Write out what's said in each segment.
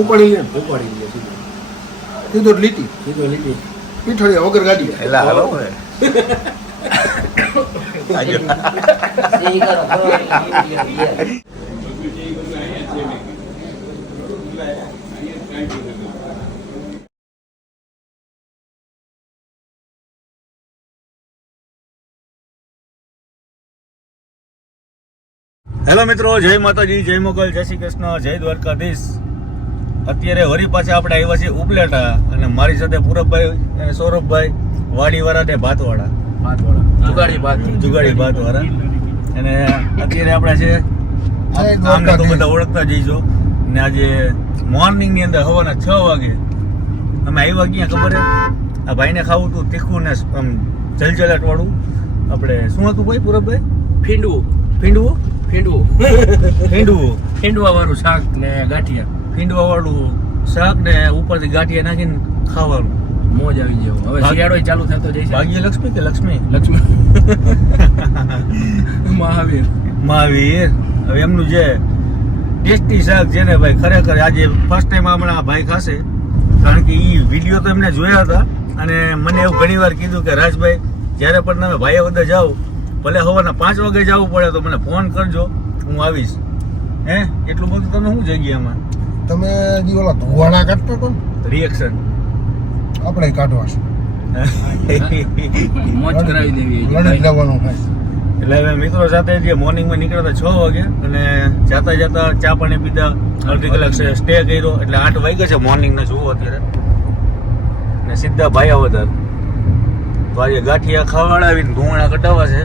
ઉપાડી લે સીધો લીટી પીઠળિયા વગર ગાડી હેલો મિત્રો, જય માતાજી, જય મોગલ, જય શ્રી કૃષ્ણ, જય દ્વારકાધીશ. અત્યારે વરી પાછા આપણે આવ્યા છીએ ઉપલેટા અને મારી સાથે પૂરબભાઈ અને સૌરભભાઈ વાડીવાળા ને ભાતવાળા જુગાડી ભાતવાળા. અને અત્યારે આપણે છે આમને તો બધા ઓળખતા જઈશો. ને આજે મોર્નિંગ ની અંદર સવારના 6 વાગે અમે આવ્યા ક્યાં ખબર હે? આ ભાઈને ખાવું હતું તીખું ને આમ જલજલાટ વાળું. આપણે શું હતું ભાઈ પૂરબભાઈ? ફીંડવા વાળું શાક ને ગાંઠિયા. ફીંડવા વાળું શાક ને ઉપરથી ગાંઠિયા નાખીને ખાવાનું. મોજ આવી જાય. હવે શિયાળો ચાલુ થતો જાય છે. ભાગ્યલક્ષ્મી કે લક્ષ્મી મહાવીર હવે એમનું જે ટેસ્ટી શાક છે ને ભાઈ, ખરેખર આજે ફર્સ્ટ ટાઈમ હમણાં ભાઈ ખાશે. કારણ કે એ વિડીયો તો એમને જોયા હતા અને મને એવું ઘણી વાર કીધું કે રાજભાઈ, જ્યારે પણ તમે ભાઈ બધા જાઓ, ભલે સવારના 5 વાગે જવું પડે તો મને ફોન કરજો, હું આવીશ. હે એટલું બધું તમે શું જગ્યામાં તમે જે ઓલા ધોવાણા કાઢતા હતો રિએક્શન આપણે કાઢવા છે મોજ કરાવી દેવી લડી લેવાનું થાય. એટલે હવે મિત્રો સાથે જે મોર્નિંગમાં નીકળ્યા 6 વાગે અને જાતા જાતા ચા પાણી પીધા, અડધી કલાક સ્ટે કર્યો એટલે 8 વાગ્યા છે મોર્નિંગના જુઓ અત્યારે. ને સીધા ભાયાવદર તો આજે ગાંઠિયા ખાવાડાવીને ધુવાણા કઢાવવા છે,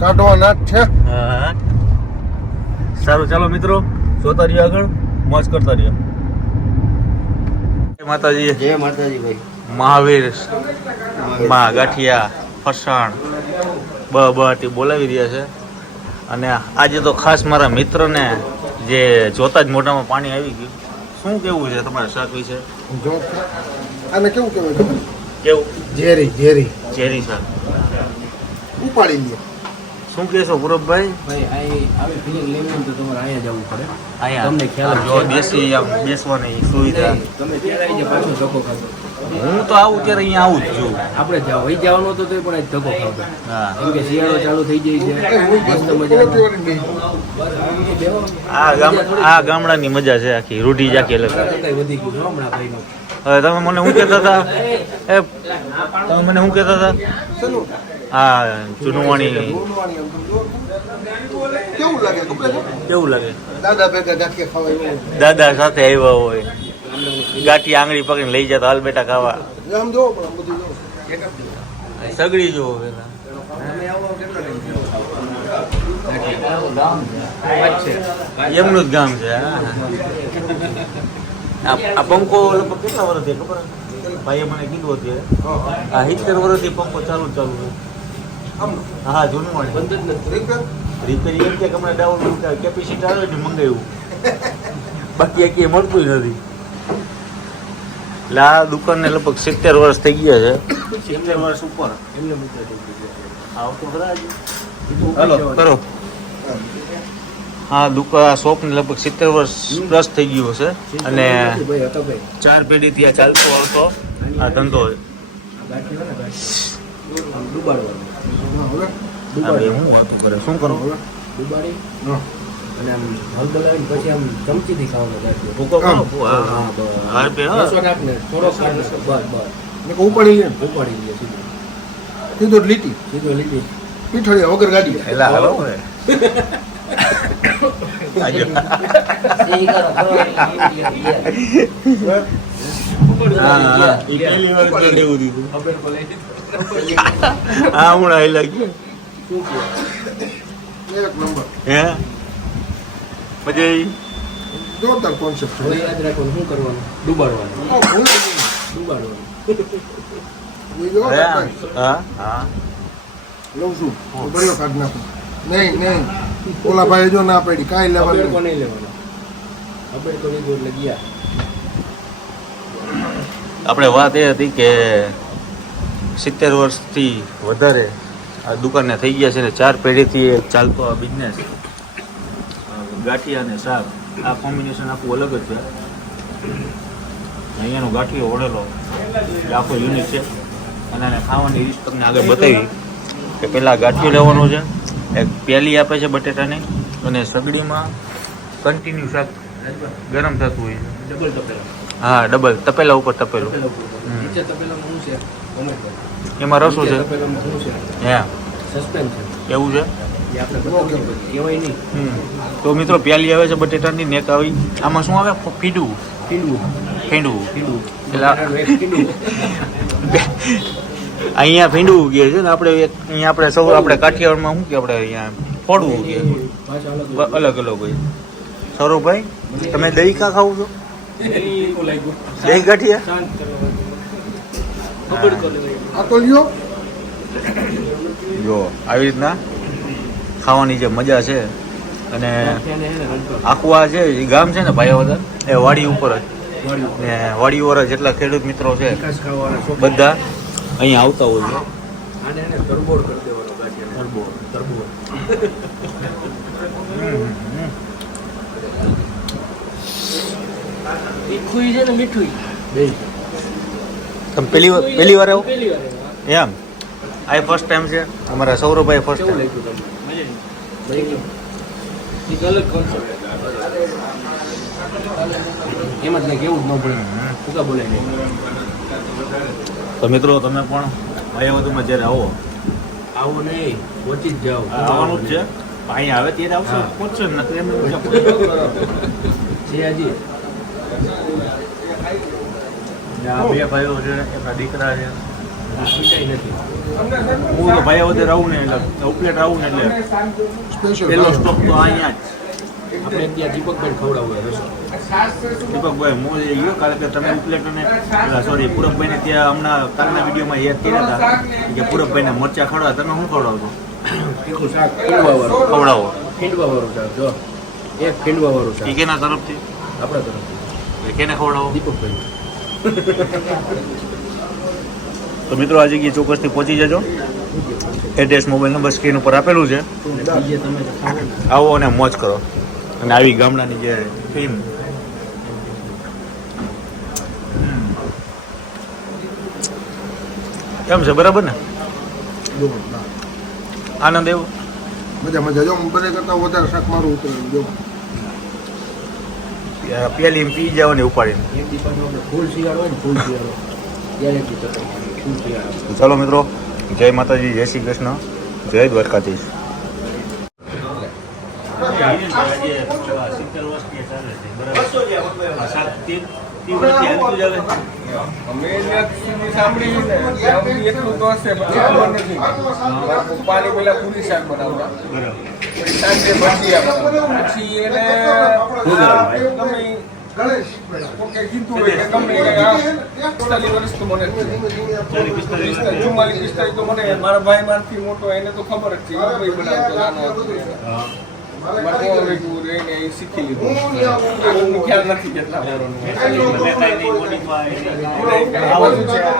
કાઢવાના જ છે. હા સારું, ચાલો મિત્રો જોતા રહ્યો, આગળ મોજ કરતા રહ્યો. માતાજી, જય માતાજી ભાઈ. મહાવીર માં ગાંઠિયા ફરસાણ બટી બોલાવી રહ્યા છે. અને આજે તો ખાસ મારા મિત્રને જે જોતા જ મોઢામાં પાણી આવી ગયું. શું કેવું છે તમારા શાક વિશે? આને કેવું કહેવાય ખબર? કેવું? ઝેરી શાક ઉપાડી લે. શું કહેશો પૂરબભાઈ? આવી ફિલિંગ લેવી તો તમારે અહીંયા જવું પડે. અહીંયા તમને ખ્યાલ જો દેશી આમ બેસવાની સુવિધા. તમે ત્યારે આવી જાય પાછો ધક્કો ખાતો. હું તો આવું ત્યારે અહીંયા આવું જ છું. આપણે વહી જવાનું હતું તો પણ ધક્કો ખાતો. હા, કેમ કે શિયાળો ચાલુ થઈ જાય છે. મસ્ત મજા. આ ગામડાની મજા છે આખી, રૂઢી જ આખી અલગ. વધી ગયું હમણાં ભાઈનો. હવે તમે મને શું કહેતા હતા? તમે મને શું કહેતા હતા? હા, ચુનવાણી કેવું લાગે? દાદા ભેગા ગાંઠિયા ખાવા દાદા સાથે આવ્યા હોય, ગાંઠી આંગળી પકડીને લઈ જતા, હાલ બેટા ખાવા. આમ જોવો પણ આમ બધું સગડી જોવો પેલા. એમનું જ ગામ છે. આ પંખો લગભગ કેટલા વર્ષથી ખબર? ભાઈએ મને કીધું અત્યારે આ 70 વર્ષથી પંખો ચાલુ છે. હા, જૂનું મળે બંધ જ નથી. રિપેરિંગ એમ કે હમણાં ડાઉન કેપેસિટી આવે એટલે મંગાવ્યું, બાકી એક મળતું નથી. એટલે આ દુકાનને લગભગ 70 વર્ષ થઈ ગયા છે. 70 વર્ષ ઉપર એમને આવતો ખરા હાલો કરો. હા, દુકાન શોપને લગભગ 70 વર્ષ પ્લસ થઈ ગયું છે. અને 4 પેઢીથી આ ચાલતો આવતો આ ધંધો. હું વાતું કરે શું કરું? ડુબાડી અને આમ હળદલાવીને પછી આમ ચમચીથી ખાવાનું ગાંઠિયો. ભૂકો કરો. હા, ઉપાડી લે સીધો લીટી પીઠળિયા વગર ગાડી એલા હાલો હા હમણાં એ લાગ્યું એક નંબર. હે પછી જોરદાર કોન્સેપ્ટ છે. યાદ રાખવાનું શું કરવાનું? ડુબાડવાનું. હા હા લઉં છું બળ્યો કાઢ નાખું. નહીં ઓલા ભાઈ જો ના પડી કાંઈ લેવાનું નહીં લેવાનું. અબેડ તો લીધું એટલે ગયા. આપણે વાત એ હતી કે 70 વર્ષથી વધારે આ દુકાનને થઈ ગયા છે ને 4 પેઢીથી ચાલતો આ બિઝનેસ. ગાંઠિયા અને શાક આ કોમ્બિનેશન આખું અલગ જ છે. અહીંયાનો ગાંઠિયો ઓળેલો એ આખો યુનિક છે. અને આને ખાવાની રીત તમને આગળ બતાવી કે પહેલાં ગાંઠિયો લેવાનો છે, એક પ્યાલી આપે છે બટેટાની, અને સગડીમાં કન્ટિન્યુ શાક ગરમ થતું હોય છે. ડબલ તપેલા. હા, ડબલ તપેલા ઉપર તપેલું. નીચે તપેલામાં શું છે? ટોમેટો. એમાં રસો છે. તપેલામાં શું છે? હે, સસ્પેન્સ છે. એવું છે. એ આપણે બતાવીએ કહેવાય નહીં. તો મિત્રો પ્યાલી આવે છે બટેટાની, નેક આવી. આમાં શું આવે? ફીંડવું. ટીંડવું. ફીંડવું. ટીંડવું. પેલા ટીંડવું. અહીંયા ફીંડવું કહે છે ને, આપણે અહીંયા આપણે સૌ આપણે કાઠિયાવાડમાં શું કે આપણે અહીંયા ફોડવું કે પાછા અલગ અલગ હોય. સૌરભભાઈ, તમે દહીં કા ખાવ છો? દહીં ગાંઠિયા? આ તો લ્યો. જો આવી રીતના ખાવાની જે મજા છે. અને આખું આ છે એ ગામ છે ને ભાયાવદર, એ વાડી ઉપર જ, ને વાડી ઉપર જેટલા ખેડૂત મિત્રો છે બધા અહીંયા આવતા હોય છે. આને એને તરબોળ કરી દેવાનો ગાંઠિયાને. તરબોળ. મીઠું છે ને મીઠું બે. તમે પહેલી વાર આવો પહેલી વાર એમ? આ ફર્સ્ટ ટાઈમ છે અમારા સૌરભભાઈ ફર્સ્ટ કેવું ટાઈમ. લાગ્યું તમને? એક અલગ કોન્સેપ્ટ. એમ જ ને કેવું જ ન પડે. શું બોલાય નહીં. તો મિત્રો તમે પણ ભાયાવદરમાં જ્યારે આવો, આવો નહીં, પહોંચી જ જાઓ. આવવાનું જ છે. અહીંયા આવે ત્યારે આવશે, હા. પહોંચશે જ નથી એમ છે હજી. આ બે ભાઈઓ છે, એમના દીકરા છે. પીટાઈ નથી. હું તો ભાયાવદર આવું ને એટલે ઉપલેટ આવું ને એટલે સ્પેશિયલ પહેલો સ્ટોપ તો અહીંયા જ. આપણે ત્યાં દીપકભાઈ ખવડાવવા રસો. દીપકભાઈ મોજ એ ગયો, કારણ કે તમે ઉપલેટ અને સોરી પૂરબભાઈને ત્યાં હમણાં કાલના વિડીયોમાં યાદ કર્યા હતા કે પૂરબભાઈને મરચા ખવડાવે. તમે શું ખવડાવશો? તીખું શાક ખીંડવા વાળું. ખવડાવો. ખીંડવા વાળું શાક જો. એક ખીંડવા વાળું શાક એ કેના તરફથી? આપણા તરફથી. કેને ખવડાવો? દીપકભાઈ. તો મિત્રો આ જગ્યાએ ચોક્કસથી પહોંચી જજો. એડ્રેસ મોબાઈલ નંબર સ્ક્રીન ઉપર આપેલું છે. બીજે તમે ખાવ. આવો અને મોજ કરો. અને આવી ગામડાની જે ફિલ્મ કેમ છે? બરાબર ને? આનંદ એવો મજા મજા. જો બને કરતા વધારે શાક મારું ઉતરેલું જો. પેલી પી જવાની ઉપાડીને. એક દીપાનો આપણે ફૂલ શિયાળો હોય ને ફૂલ શિયાળો ત્યારે જ ફૂલ શિયાળો. ચાલો મિત્રો, જય માતાજી, જય શ્રી કૃષ્ણ, જય દ્વારકાધીશ. અમે સાંભળ્યું ને ત્યાં સુધી એટલું તો હશે, પછી ખબર નથી. મારા પપ્પાની પેલા પૂરી શાક બનાવતા, પછી સાંજે ભજી આપતા, પછી એને ગમે કોકે કીધું હોય કે ગમે આ 45 વર્ષ તો મને 44-45 તો મને મારા ભાઈ માંથી મોટો, એને તો ખબર જ છે. એ ભાઈ બનાવતો નાનો હતો. રહીને એ શીખી લીધું. આનો ખ્યાલ નથી કેટલા વર્ષનો.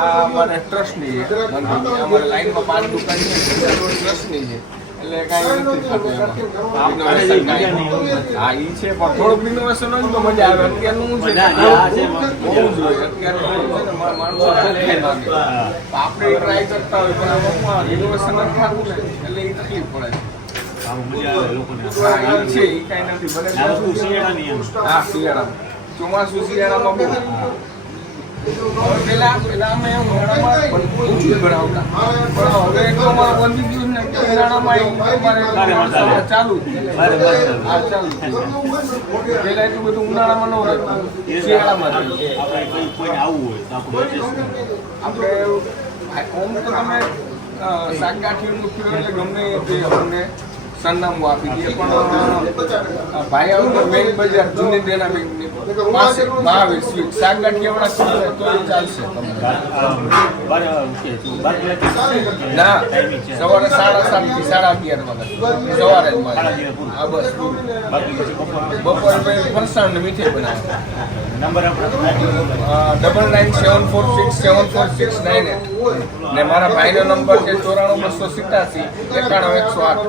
આ અમારે ટ્રસ્ટની છે. અમારે લાઈનમાં 5 દુકાન છે, ટ્રસ્ટની છે. એટલે કાંઈ નથી થતું એમાં. હા, એ છે, પણ થોડુંક ઇનોવેશન હોય ને તો મજા આવે. અત્યારનું શું છે, હોવું જોઈએ. અત્યારનું છે ને માણસો ચોખ્ખાઈ માંગે. આપણે ટ્રાય કરતા હોય, પણ આમાં ઇનોવેશન નથી થતું ને, એટલે એ તકલીફ પડે છે. હા, એ છે, એ કાંઈ નથી. બને હા, શિયાળામાં. ચોમાસું શિયાળામાં બહુ. પેલા અમે ઉનાળામાં પણ ઓછું જ બનાવતા, પણ હવે તો અમારે વધી ગયું ને કે ઉનાળામાં અમારે ચાલુ પેલા એટલું બધું ઉનાળામાં ન રહેતું, શિયાળામાં આપણે ઓમ તો તમે શાકગાંઠીનું કયો એટલે ગમે તે અમને સરનામું આપી દઈએ, પણ ભાઈ આવતો મેઇન બજાર જૂની દેના બેંકની પાસે મહાવીર સ્વીટ શાકગાંઠિયાવાળા તો એ ચાલશે તમને. ના, સવારે 7:30 થી 11:30 વાગ્યા સવારે જ મળે. હા, બસ બપોરે પછી ફરસાણ ને મીઠાઈ બનાવે. 9974674698 ને મારા ભાઈનો નંબર છે 94 287 91 108.